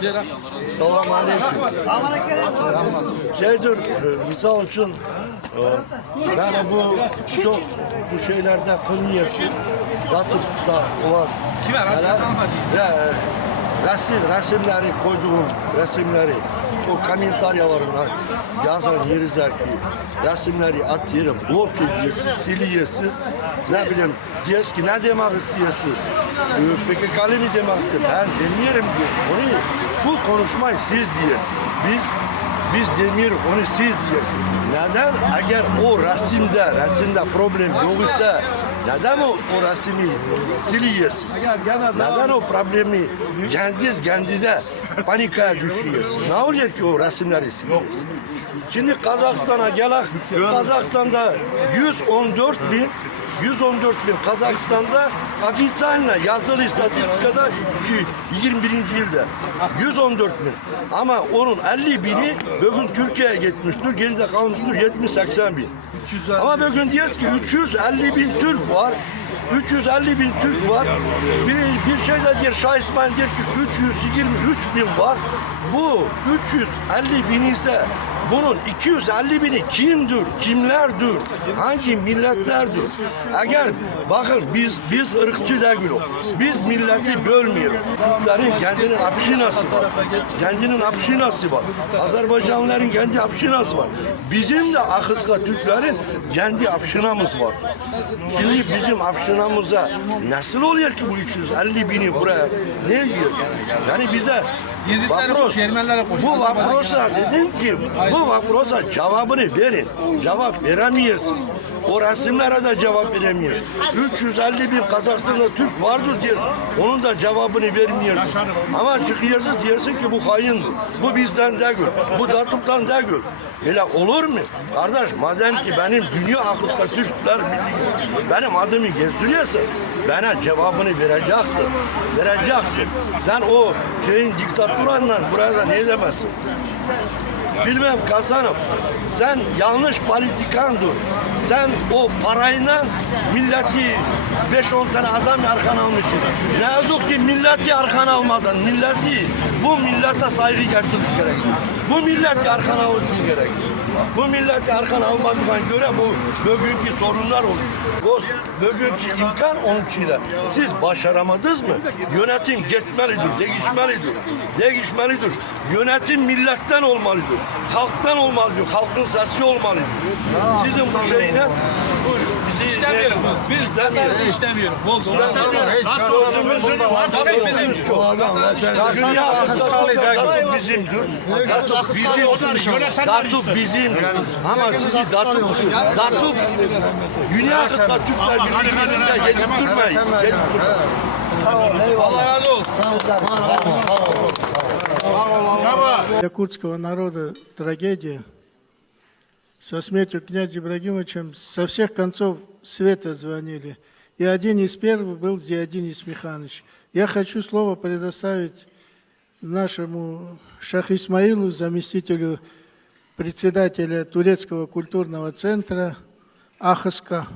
Selam aleyküm. Şeydir, misal için e, ben bu çok bu şeylerde konuyasız, Datıp'ta olan neler, ve e, resim, resimleri koyduğum resimleri o komentaryalarına yazan yeri zevki resimleri atıyorum, blok ediyorsunuz, siliyorsunuz. Ne bileyim, diyoruz ki ne demek istiyorsunuz? E, Peki kale mi demek istiyor? Ben demiyorum diyor. Onu, bu konuşmayı siz diyorsunuz. Biz biz demiyoruz onu siz diyorsunuz. Neden? Eğer o resimde, resimde problem yok ise neden o, o resmi siliyorsunuz? Neden o problemi kendiniz kendinize panikaya düşüyorsunuz? Ne olacak ki o resimleri siliyorsunuz? Şimdi Kazakistan'a gelak, Kazakistan'da 114 bin 114 bin Kazakistan'da ofisyalne yazılı istatistikada iki- 21. yılda 114 bin. Ama onun 50 bini bugün Türkiye'ye gitmiştir. Geride kalmıştır 70-80 bin. Ama bugün diyoruz ki 350 bin Türk var. 350 bin Türk var. Bir, bir şey de diyor Şah İsmail diyor ki 323 bin var. Bu 350 bin ise bunun 250 bini kimdir, kimlerdir, hangi milletlerdir? Eğer bakın biz biz ırkçı değiliz. Biz milleti bölmüyoruz. Türklerin kendinin apşinası var. Kendinin apşinası var. Azerbaycanlıların kendi apşinası var. Bizim de Akıska Türklerin kendi apşinamız var. Şimdi bizim apşinamıza nasıl oluyor ki bu 350 bini buraya ne diyor? Yani bize vapros, bu vaprosa dedim ki bu vaprosa cevabını verin. Cevap veremiyorsunuz. O resimlere de cevap veremiyoruz. 350 bin Kazakistan'da Türk vardır diyoruz. Onun da cevabını vermiyorsunuz. Ama çıkıyorsunuz diyorsun ki bu haindir. Bu bizden değil. Bu Datup'tan değil. Öyle olur mu? Kardeş madem ki benim dünya akıska Türkler benim adımı gezdiriyorsa bana cevabını vereceksin. Vereceksin. Sen o şeyin diktatöründen burada ne demezsin? Bilmem Kasanım. Sen yanlış politikandır. Sen o parayla milleti 5-10 tane adam arkana almışsın. Ne yazık ki milleti arkana almadın. Milleti bu millete saygı getirmek gerek. Bu milleti arkana almak gerek. Bu milleti arkana almadığına göre bu bugünkü sorunlar olur. Bu bugünkü imkan onunkiyle. Siz başaramadınız mı? Yönetim gitmelidir, değişmelidir. Değişmelidir. Yönetim milletten olmalıdır. Halktan olmalıdır. Halkın sesi olmalıdır. Sizin bu şeyine bu bizi İstemiyorum. Biz tasarruf istemiyorum. Bol bol. Tabii bizimdir. Dünya akıskalı Dartuk bizimdir. Dartuk bizimdir. Dartuk bizimdir. Ama sizi Dartuk'sun. Dartuk dünya akıskalı Türkler birbirimizle gezip durmayız. Gezip durmayız. Allah razı olsun. Sağ ol. Sağ ol. Для курдского народа трагедия со смертью князя Ибрагимовичем со всех концов света звонили – и один из первых был Зиадинис Миханович. Я хочу слово предоставить нашему Шах Исмаилу, заместителю председателя Турецкого культурного центра Ахаска.